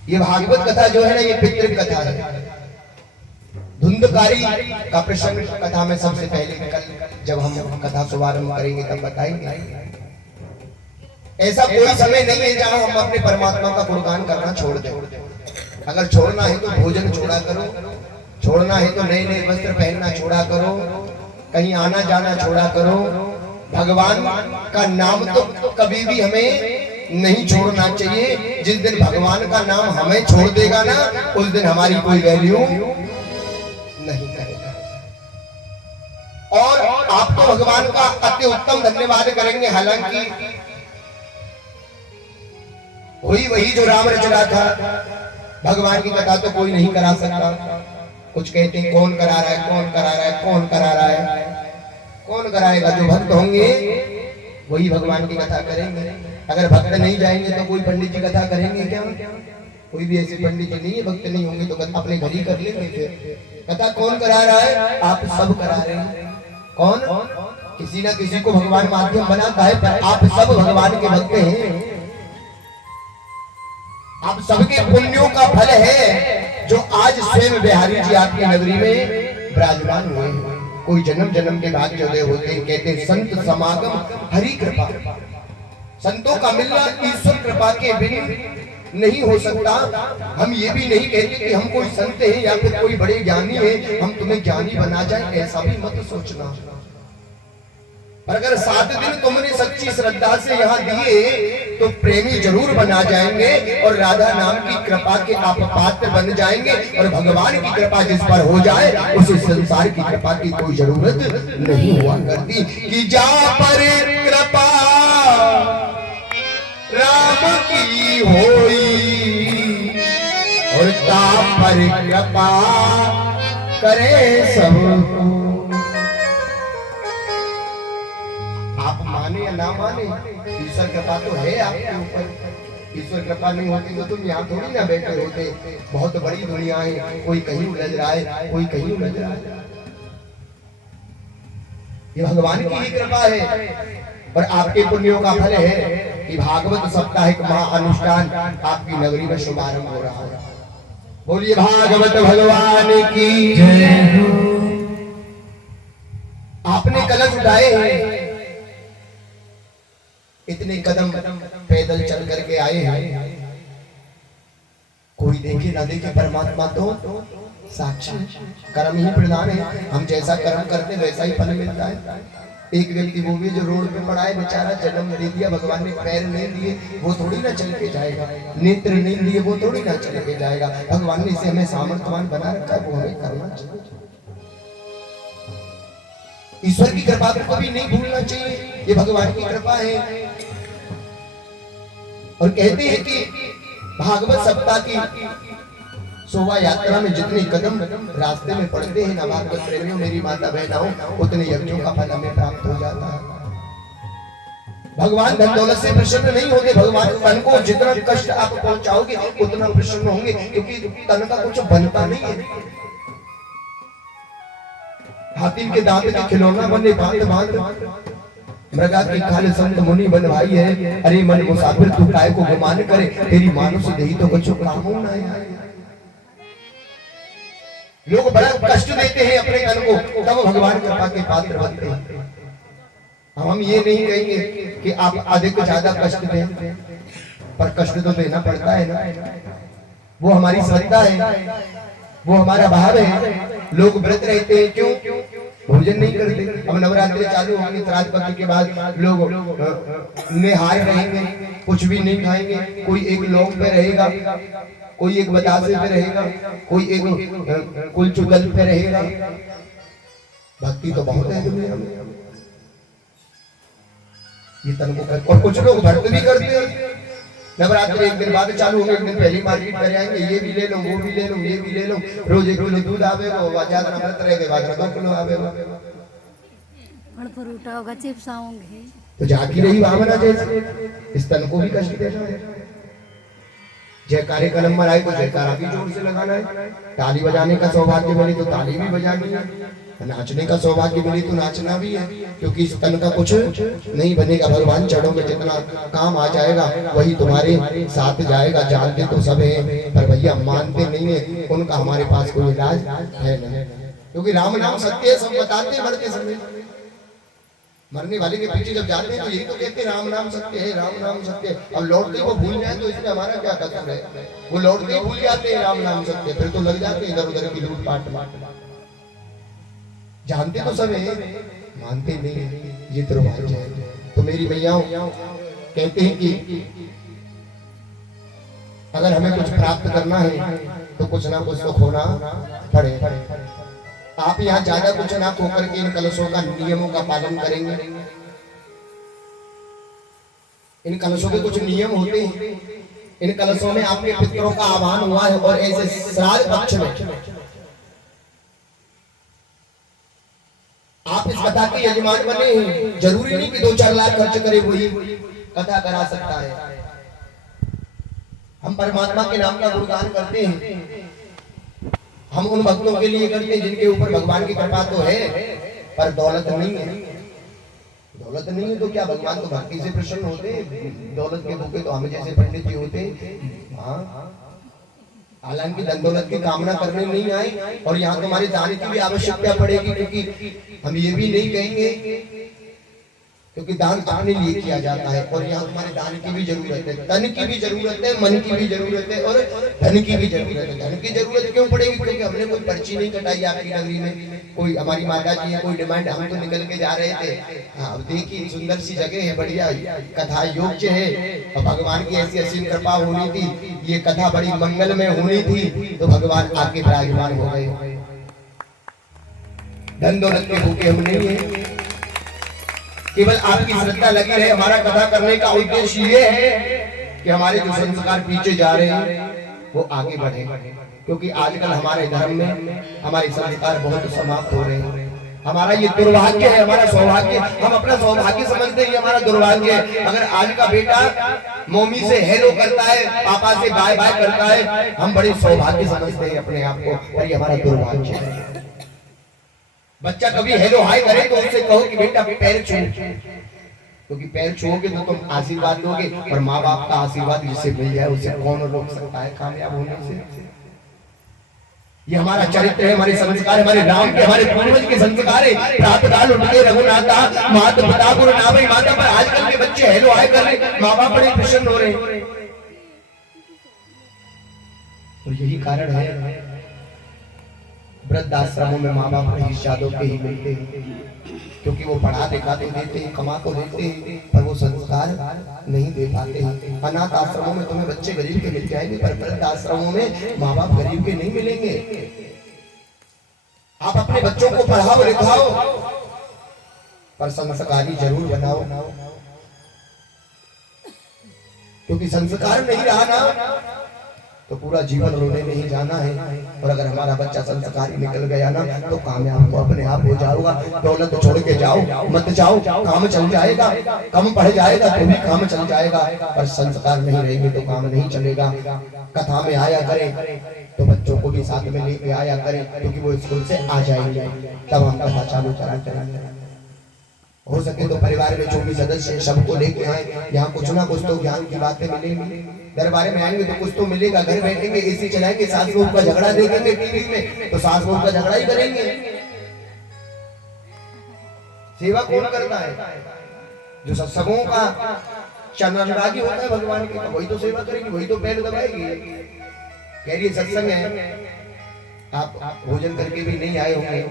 ये भागवत कथा जो है ना, ये पितृ कथा है। धुंधकारी का प्रसंग कथा में सबसे पहले कल जब हम कथा शुभारंभ करेंगे तब बताएंगे। ऐसा कोई समय नहीं है जहां हम अपने परमात्मा का गुणगान करना छोड़ दें। अगर छोड़ना है तो भोजन छोड़ा करो, छोड़ना है तो नए नए वस्त्र पहनना छोड़ा करो, कहीं आना जाना छोड़ा करो। भगवान का नाम तो कभी भी हमें नहीं छोड़ना चाहिए। जिस दिन भगवान का नाम हमें छोड़ देगा ना, उस दिन हमारी कोई वैल्यू नहीं करेगा। और आप तो भगवान का अति उत्तम धन्यवाद करेंगे। हालांकि वही जो राम रच रहा था, भगवान की कथा तो कोई नहीं करा सकता। कुछ कहते हैं कौन करा रहा है, कौन करा रहा है, कौन करा रहा है। कौन कराएगा? जो भक्त होंगे वही भगवान की कथा करेंगे। अगर भक्त नहीं जाएंगे तो कोई पंडित जी कथा करेंगे क्या? कोई भी ऐसे पंडित जी नहीं है, भक्त नहीं होंगे तो अपने घर ही कर लेंगे। फिर कथा कौन करा रहा है? आप सब करा रहे हैं। कौन? किसी ना किसी को भगवान माध्यम बनाता है, पर आप सब भगवान के भक्त हैं। आप सबके पुण्यों का फल है जो आज स्वयं बिहारी जी आपकी नगरी में विराजमान हुए हैं। कोई जन्म जन्म के भाग्य उदय होते हैं। कहते हैं संत समागम हरि कृपा। संतों का मिलना ईश्वर कृपा के बिना नहीं हो सकता। हम ये भी नहीं कहते कि हम कोई संत हैं या फिर कोई बड़े ज्ञानी हैं, हम तुम्हें ज्ञानी बना जाए, ऐसा भी मत सोचना। पर अगर 7 दिन तुमने सच्ची श्रद्धा से यहाँ दिए तो प्रेमी जरूर बना जाएंगे और राधा नाम की कृपा के आप पात्र बन जाएंगे। और भगवान की कृपा जिस पर हो जाए उसे संसार की कृपा की कोई जरूरत नहीं हुआ करती। कि जा पर कृपा राम की होई और ता पर कृपा करे सब। आप माने या ना माने, ईश्वर कृपा तो है आपके ऊपर। ईश्वर कृपा नहीं होती तो तुम यहाँ थोड़ी ना बैठे होते। बहुत बड़ी दुनिया है, कोई कहीं उलझ रहा है, कोई कहीं उलझ रहा है। ये भगवान की ही कृपा है। और आपके पुण्यों का फल है कि भागवत साप्ताहिक महाअनुष्ठान आपकी नगरी में शुभारंभ हो रहा है। बोलिए भागवत भगवान की जय। आपने कलश उठाए हैं, इतने कदम पैदल चल करके आए हैं। कोई देखे ना देखे, परमात्मा तो साक्षी। कर्म ही प्रधान है। हम जैसा कर्म करते वैसा ही फल मिलता है। एक व्यक्ति वो भी जो रोड पे पड़ा है बेचारा, जन्म दे दिया, भगवान ने पैर नहीं दिए, वो थोड़ी ना चल के जाएगा। नेत्र नहीं दिए, वो थोड़ी ना चल के जाएगा। भगवान ने इसे हमें सामर्थ्यवान बना रखा है, वो हमें करना चाहिए। ईश्वर की कृपा को कभी नहीं भूलना चाहिए। ये भगवान की कृपा है। और कहते हैं कि भागवत सप्ताह की शोभा यात्रा में जितने कदम रास्ते में पड़ते हैं ना भागवत प्रेमियों, मेरी माता बहनाओं, उतने यज्ञों का फल हमें प्राप्त हो जाता है। भगवान धन दौलत से प्रसन्न नहीं होते। भगवान तन को जितना कष्ट आप पहुंचाओगे उतना प्रसन्न होंगे, क्योंकि तन का कुछ बनता नहीं है। हाथी के दांत के खिलौना बने बांध बांध, मृगा की खाल संत मुनि बन भाई है। अरे मन मुसाफिर तू काय को गुमान करे, तेरी मानो से देही तो कुछ काम ना है। लोग बड़ा कष्ट देते हैं अपने तन को, तब भगवान कृपा के पात्र बनते हैं। हम ये नहीं कहेंगे कि आप अधिक ज्यादा कष्ट दें, पर कष्ट तो देना पड़ता है ना। वो हमारी श्रद्धा है, वो हमारा भाव है। लोग व्रत रहते हैं, क्यों? भोजन नहीं करते। अब नवरात्रि चालू होंगे, श्राद्ध पक्ष के बाद लोग निहार रहेंगे, कुछ भी नहीं खाएंगे। कोई एक लौंग पे रहेगा, कोई एक बतासे पे रहेगा, कोई एक कुलचुगल पे रहेगा। भक्ति तो बहुत है दुनिया में, ये तन को कर। और कुछ लोग व्रत भी करते हैं। नवरात्रि एक दिन बाद चालू होंगे, एक दिन पहली मार्केट कर आएंगे, ये भी ले लो, वो भी ले लो, ये भी ले लो। रोज 1 किलो दूध आवेगा, बाजार में व्रत रहेगा, बाजार 2 किलो आवेगा। फ्रूट होगा, चिप्स आऊंगे तो जाकी रही भावना जैसे इस तन को भी कष्ट देना है। जयकारे का नंबर आए तो जयकारा भी जोर से लगाना है, ताली बजाने का सौभाग्य मिले तो ताली भी बजानी है, नाचने का सौभाग्य मिले तो नाचना भी है, क्योंकि इस तन का कुछ नहीं बनेगा। भगवान चरणों में जितना काम आ जाएगा वही तुम्हारे साथ जाएगा। जानते तो सब है पर भैया मानते नहीं है, उनका हमारे पास कोई इलाज है नहीं, क्योंकि राम नाम सत्य है, सब बताते हैं मरते समय। मरने वाले के पीछे जब जाते हैं तो यही तो कहते हैं राम नाम सत्य है, राम नाम सत्य है। अब लौटते वो भूल जाए तो इसमें हमारा क्या कसूर है? वो लौटते ही भूल जाते हैं राम नाम सत्य, फिर तो लग जाते हैं इधर उधर की लूटपाट में। जानते तो सब है, मानते नहीं, ये दुर्भाग्य है। तो मेरी मैयाओं कहते हैं कि अगर हमें कुछ प्राप्त करना है तो कुछ ना कुछ तो खोना पड़ेगा। आप यहाँ ज्यादा कुछ ना खो करके इन कलशों का नियमों का पालन करेंगे। इन कलशों के कुछ नियम होते हैं। इन कलशों में आपके पितरों का आह्वान हुआ है, और ऐसे श्राद्ध पक्ष में आप इस कथा के यजमान बने हैं। जरूरी नहीं कि 2-4 लाख खर्च करे वही कथा करा सकता है। हम परमात्मा के नाम का गुणगान करते हैं, हम उन भक्तों के लिए करते हैं जिनके ऊपर भगवान की कृपा तो है पर दौलत नहीं है। दौलत नहीं है तो क्या, भगवान तो भक्ति से प्रसन्न होते। दौलत के भूखे तो हमें जैसे पंडित जी होते। हाँ, हालांकि धन दौलत की कामना करने नहीं आए, और यहाँ तुम्हारे दान की भी आवश्यकता पड़ेगी, क्योंकि हम ये भी नहीं कहेंगे, क्योंकि दान अपने लिए किया जाता है। और यहाँ तुम्हारे दान की भी जरूरत है, तन की भी जरूरत है, मन की भी जरूरत है, और धन की भी जरूरत है। धन की जरूरत क्यों पड़ेगी? क्योंकि हमने कोई पर्ची नहीं कटाई आपकी नगरी में। कोई हमारी माता जी है, कोई डिमांड, हम तो निकल के जा रहे थे। हाँ, देखिए सुंदर सी जगह है, बढ़िया कथा योग्य है, और भगवान की ऐसी असीम कृपा होनी थी, ये कथा बड़ी मंगल में होनी थी, तो भगवान आके विराजमान हो गए। धन दौलत के भूखे हम नहीं है, केवल आपकी श्रद्धा लगी रहे। हमारा कथा करने का उद्देश्य ये है कि हमारे जो संस्कार पीछे जा रहे हैं वो आगे बढ़े, क्योंकि आजकल हमारे धर्म में हमारे संस्कार बहुत समाप्त हो रहे हैं। हमारा ये दुर्भाग्य है, हमारा सौभाग्य हम अपना सौभाग्य समझते हैं, हमारा दुर्भाग्य है। अगर आज का बेटा मम्मी से हेलो करता है, पापा से बाय बाय करता है, हम बड़े सौभाग्य समझते हैं अपने आप को, और ये हमारा दुर्भाग्य है। बच्चा कभी हेलो हाय करे तो उससे कहो कि बेटा पैर छू, क्योंकि पैर छूओगे तो तुम आशीर्वाद दोगे, और माँ बाप का आशीर्वाद जिससे मिल जाए उसे कौन रोक सकता है कामयाब होने से। ये हमारा चरित्र है, हमारे संस्कार, हमारे राम के, हमारे पूर्वज के संस्कार है। प्रातःकाल उठ के रघुनाथा माता पिता गुरु नाभि माता पर आजकल के बच्चे हेलो हाय कर रहे, माँ बाप बड़े प्रसन्न हो रहे हैं। और यही कारण है वृद्धाश्रमों में माँ बाप रईस यादव के ही मिलते हैं, क्योंकि वो पढ़ा लिखा तो देते हैं, कमा तो देते हैं, पर वो संस्कार नहीं दे पाते हैं। अनाथ आश्रमों में तुम्हें बच्चे गरीब के मिल जाएंगे, पर वृद्धाश्रमों में माँ बाप गरीब के नहीं मिलेंगे। आप अपने बच्चों को पढ़ाओ लिखाओ, पर संस्कारी जरूर बनाओ, क्योंकि संस्कार नहीं रहा ना तो पूरा जीवन रोने में ही जाना है। और अगर हमारा बच्चा संस्कारी निकल गया ना तो कामयाब तो अपने आप हो जाओगा। दौलत छोड़ के जाओ मत जाओ, काम चल जाएगा, कम पढ़ जाएगा तो भी काम चल जाएगा, पर संस्कार नहीं रहेंगे तो काम नहीं चलेगा। कथा में आया करें तो बच्चों को भी साथ में लेके आया करें, क्योंकि वो स्कूल से आ जाएंगे, तब हम कथा चालू करेंगे। हो सके तो परिवार में जो भी सदस्य है सबको लेके आए, यहाँ कुछ ना कुछ तो ज्ञान की बातें मिलेंगी। दरबार में आएंगे तो कुछ तो मिलेगा, घर बैठेंगे एसी चलाएंगे, सास बहू का झगड़ा देखेंगे टीवी में तो सास बहू का झगड़ा ही करेंगे। सेवा कौन करता है? जो सत्संगों का चंद्रानुरागी होता है भगवान के, वही तो सेवा करेगी, वही तो पैर दबाएगी। कह रही सत्संग है, आप भोजन करके भी नहीं आए होंगे,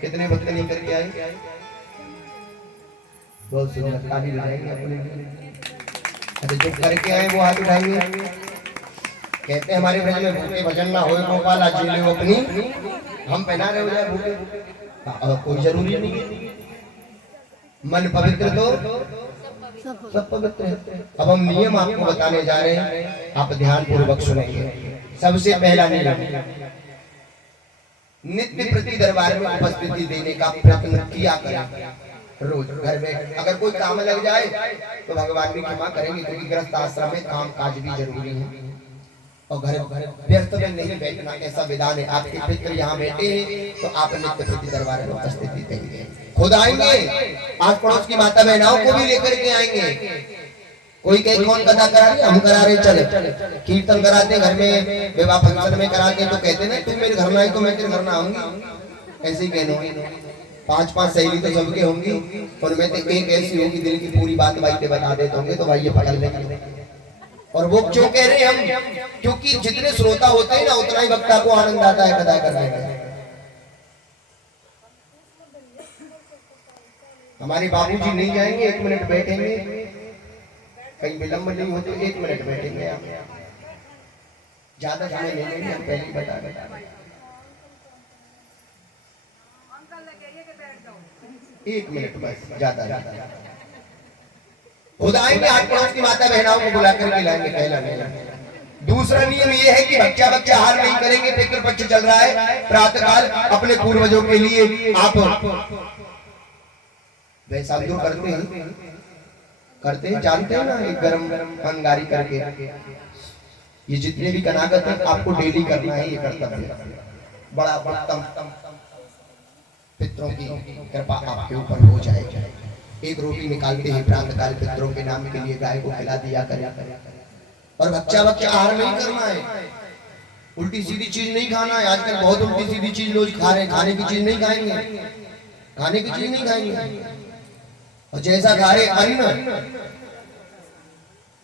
कितने भक्त नहीं करके आए? बहुत सुंदर ताली लगाएंगे अपने लिए। अरे जो करके आए वो हाथ उठाएंगे। कहते हैं हमारे ब्रज में भूखे भजन ना हो गोपाल आज जी ले अपनी, हम पहना रहे हो जाए भूखे, कोई जरूरी नहीं है। मन पवित्र तो सब पवित्र है। अब हम नियम आपको बताने जा रहे हैं, आप ध्यान पूर्वक सुनेंगे। सबसे पहला नियम, नित्य प्रति दरबार में उपस्थिति देने का प्रयत्न किया करें। रोज घर में अगर कोई काम लग जाए तो भगवान भी क्षमा करेंगे, क्योंकि गृहस्थ आश्रम में काम काज भी जरूरी है। और घर व्यर्थ में नहीं बैठना, ऐसा विधान है। आपके पितृ यहाँ बैठे हैं तो आप नित्य प्रति दरबार में उपस्थिति देंगे। खुद आएंगे, आस पड़ोस की माता बहनाओं को भी लेकर के आएंगे। कोई कहे कौन कथा करा रही, हम करा रहे, चल कीर्तन कराते घर में, विवाह फंक्शन में कराते तो कहते ना तुम मेरे घर में आई तो मैं तेरे घर में आऊंगी। ऐसे ही कहना, 5-5 सहेली तो सबके होंगी, उनमें से एक ऐसी होगी दिल की पूरी बात भाई पे बता देते होंगे, तो भाई ये पकड़ लेंगे। और वो क्यों कह रहे हैं हम, क्योंकि जितने श्रोता होते हैं ना उतना ही वक्ता को आनंद आता है कथा करने में। हमारे बाबूजी नहीं जाएंगे, 1 मिनट बैठेंगे, कहीं विलंब नहीं हो तो 1 मिनट बैठेंगे। आप ज्यादा समय नहीं लेंगे, हम पहले ही बता दें 1 मिनट बस, ज्यादा खुद आएंगे, आस पड़ोस की माता बहनाओं को बुला कर लाएंगे, पहला नहीं। दूसरा नियम ये है कि बच्चा हार नहीं करेंगे। पितृ पक्ष चल रहा है, प्रातःकाल अपने पूर्वजों के लिए आप वैसा जो करते हैं जानते हैं ना, एक गरम अंगारी करके, ये जितने भी कनागत है आपको डेली करना है, ये कर्तव्य बड़ा उत्तम। पितरों की कृपा आपके ऊपर हो जाए। एक रोटी निकालते हैं प्रातःकाल पितरों के नाम के लिए, गाय को खिला दिया करें। और बच्चा आहार नहीं करना है, उल्टी सीधी चीज नहीं खाना है। आजकल बहुत उल्टी सीधी चीज लोग खा रहे हैं, खाने की चीज नहीं खाएंगे, खाने की चीज नहीं खाएंगे। और जैसा खा रहे अन्न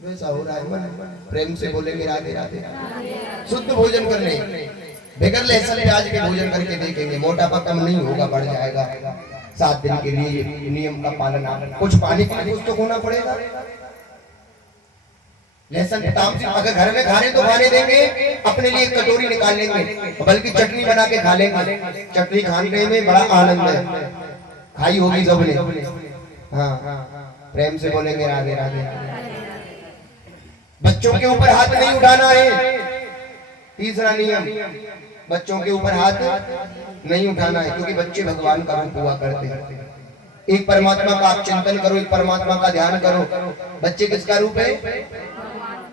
वैसा हो रहा है। प्रेम से बोलेंगे राधे राधे। शुद्ध भोजन करने, बगैर लहसुन प्याज के भोजन करके देखेंगे, मोटापा कम नहीं होगा, बढ़ जाएगा। 7 दिन के लिए नियम का पालन, कुछ पानी के लिए कुछ तो खोना पड़ेगा। लहसुन तामसिक अगर घर में खाने तो खाने देंगे, अपने लिए कटोरी निकाल लेंगे, बल्कि चटनी बना के खा लेंगे। चटनी खाने में बड़ा आनंद है, खाई होगी सबने। हाँ, प्रेम से बोलेंगे राधे राधे। बच्चों के ऊपर हाथ नहीं उठाना है, तीसरा नियम, बच्चों के ऊपर हाथ नहीं उठाना है, क्योंकि बच्चे भगवान का रूप हुआ करते हैं। एक परमात्मा का आप चिंतन करो, एक परमात्मा का ध्यान करो। बच्चे किसका रूप है?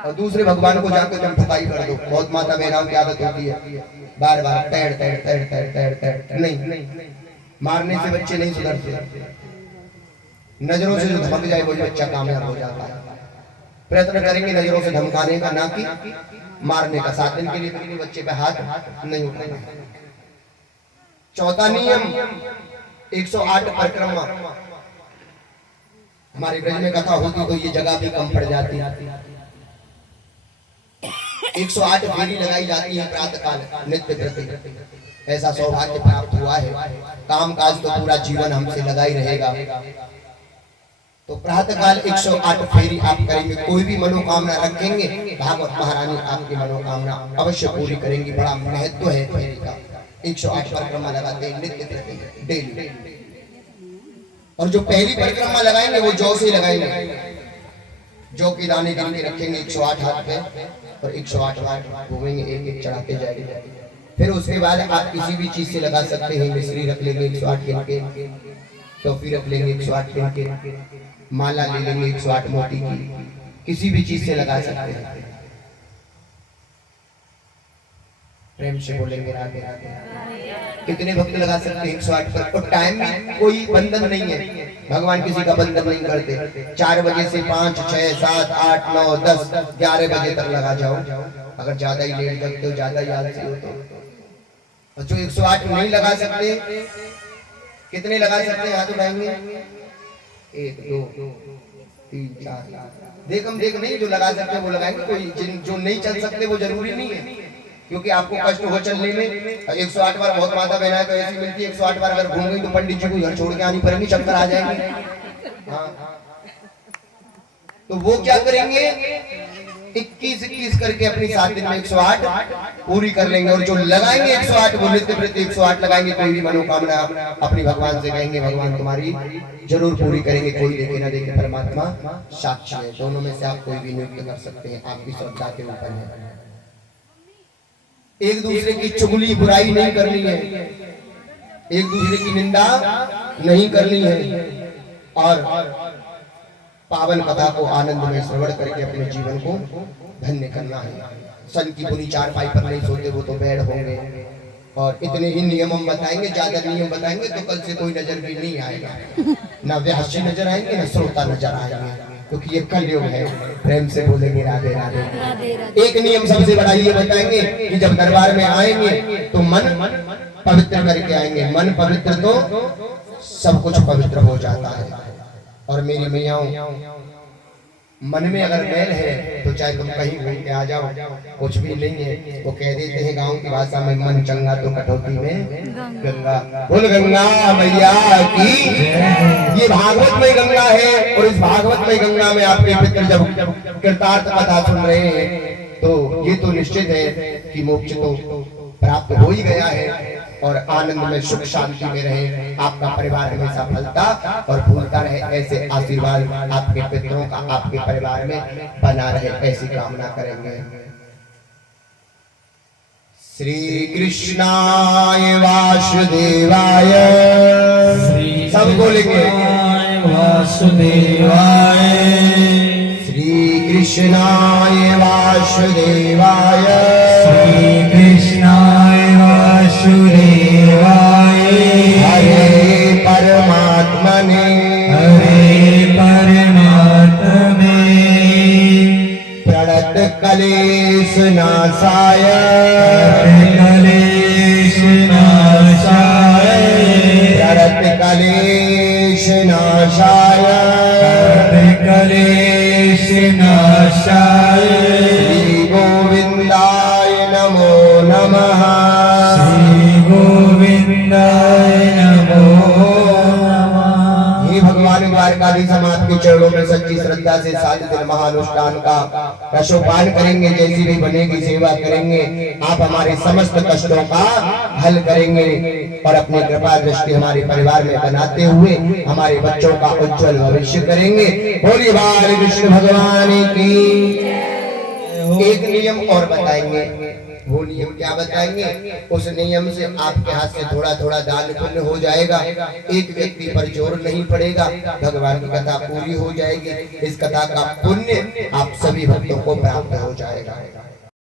और दूसरे भगवान को जाकर तुम ठुकाई कर दो। बहुत माता बहनाओं की आदत होती है, बार बार तैर तैर तैर तैर तैर तैर। नहीं, मारने से बच्चे नहीं सुधरते, नजरों से जो धमक जाए वही बच्चा कामयाब हो जाता है। प्रयत्न करेंगे नजरों से धमकाने का, ना कि मारने का। 7 दिन के लिए किसी बच्चे पे हाथ नहीं उठाना। चौथा नियम 108 परिक्रमा। हमारे ब्रज में कथा होती तो ये जगह भी कम पड़ जाती। 108 फेरी लगाई जाती है प्रातःकाल नित्य प्रति। ऐसा सौभाग्य प्राप्त हुआ है। काम काज तो पूरा जीवन हमसे लगा ही रहेगा। तो प्रातःकाल 108 फेरी आप करेंगे, कोई भी मनोकामना रखेंगे, भागवत महारानी आपकी मनोकामना अवश्य पूरी करेंगी। बड़ा महत्व है फेरी का। 108 परिक्रमा लगाते हैं नित्य प्रति डेली। और जो पहली परिक्रमा लगाएंगे वो जौ से लगाएंगे, जौ के दाने गिन के रखेंगे 108 हाथ पे, और 108 बार घूमेंगे, एक एक चढ़ाते जाएंगे। फिर उसके बाद आप किसी भी चीज से लगा सकते हैं। मिश्री रख लेंगे 108 गिन के, टोपी रख लेंगे 108 गिन के, माला ले लेंगे 108 मोती की, किसी भी चीज से लगा सकते हैं। प्रेम से बोलेंगे राधे राधे। कितने भक्त लगा सकते हैं 108 पर? और टाइम में कोई बंधन नहीं है, भगवान किसी का बंधन नहीं करते। 4 बजे से 5, 6, 7, 8, 9, 10, 11 बजे तक लगा जाओ। अगर ज्यादा ही लेट जगते हो, ज्यादा ही आलसी हो तो। जो 108 नहीं लगा सकते, कितने लगा सकते हैं? हाथ उठाएंगे। 1, 2, 3, 4। देखम देख नहीं, जो लगा सकते हैं वो लगाएंगे। कोई जो नहीं चल सकते वो जरूरी नहीं है, क्योंकि आपको कष्ट हो चलने में। 108 बार बहुत माता बहना तो ऐसी मिलती है, 108 बार अगर घूम गई तो पंडित जी को घर छोड़ के आनी पड़ेगी, चक्कर आ जाएंगे। हाँ, तो वो क्या करेंगे? 21 करके अपनी 7 दिन में 108 पूरी कर लेंगे। और जो लगाएंगे 108 वो नित्य प्रति 108 लगाएंगे। कोई भी मनोकामना अपनी भगवान से कहेंगे, भगवान तुम्हारी जरूर पूरी करेंगे। कोई देखे ना देखे, परमात्मा साक्षी है। दोनों में से आप कोई भी नियुक्त कर सकते हैं, आपकी श्रद्धा के ऊपर है। एक दूसरे की चुगली बुराई नहीं करनी है, एक दूसरे की निंदा नहीं करनी है, और पावन कथा को आनंद में श्रवण करके अपने जीवन को धन्य करना है। सन की बुनी चारपाई पर नहीं सोते वो तो बेड होंगे। और इतने ही नियम हम बताएंगे, ज्यादा नियम बताएंगे तो कल से कोई नजर भी नहीं आएगा, ना व्यासी नजर आएंगे ना श्रोता नजर आएंगे, क्योंकि ये कलयुग है। प्रेम से बोलेंगे राधे राधे। एक नियम सबसे बड़ा ये बताएंगे कि जब दरबार में आएंगे तो मन पवित्र करके आएंगे। मन पवित्र तो सब कुछ पवित्र हो जाता है। और मेरी मैयाओं, मन में अगर मैल है तो चाहे तुम कहीं घूम के आ जाओ, कुछ भी नहीं है। वो कह देते हैं गांव की भाषा में, मन चंगा तो कटौती में गंगा। बोल गंगा मैया की। ये भागवत में गंगा है, और इस भागवत में गंगा में आपके पितर जब कृतार्थ कथा सुन रहे हैं तो ये तो निश्चित है कि मोक्ष तो प्राप्त हो ही गया है, और आनंद में सुख शांति में रहे, आपका परिवार हमेशा फलता और फूलता रहे, ऐसे आशीर्वाद आपके पितरों का आपके परिवार में बना रहे, ऐसी कामना करेंगे। श्री कृष्णाय वासुदेवाय, सब बोलेंगे वासुदेवाय। श्री कृष्णाय वासुदेवाय, श्री कृष्णाय वासुदेवाय। हरे परमात्मने, हरे परमात्मे। प्रणत क्लेश नाशाय, क्लेश नाशाय। प्रणत क्लेश नाशाय, क्लेश नाशाय। श्री गोविंदाय नमो नमः। श्री गोविंदाय नमो नमः। हे भगवान द्वारकाधीश, हम आपके चरणों में सच्ची श्रद्धा से 7 दिन महानुष्ठान का रसोपान करेंगे, जैसी भी बनेगी सेवा करेंगे। आप हमारे समस्त कष्टों का हल करेंगे और अपनी कृपा दृष्टि हमारे परिवार में बनाते हुए हमारे बच्चों का उज्जवल भविष्य करेंगे। बोलिए बाल कृष्ण भगवान की। एक नियम और बताएंगे। वो नियम क्या बताएंगे? उस नियम से आपके हाथ से थोड़ा थोड़ा दान पुण्य हो जाएगा, एक व्यक्ति पर जोर नहीं पड़ेगा, भगवान की कथा पूरी हो जाएगी। इस कथा का पुण्य आप सभी भक्तों को प्राप्त हो जाएगा।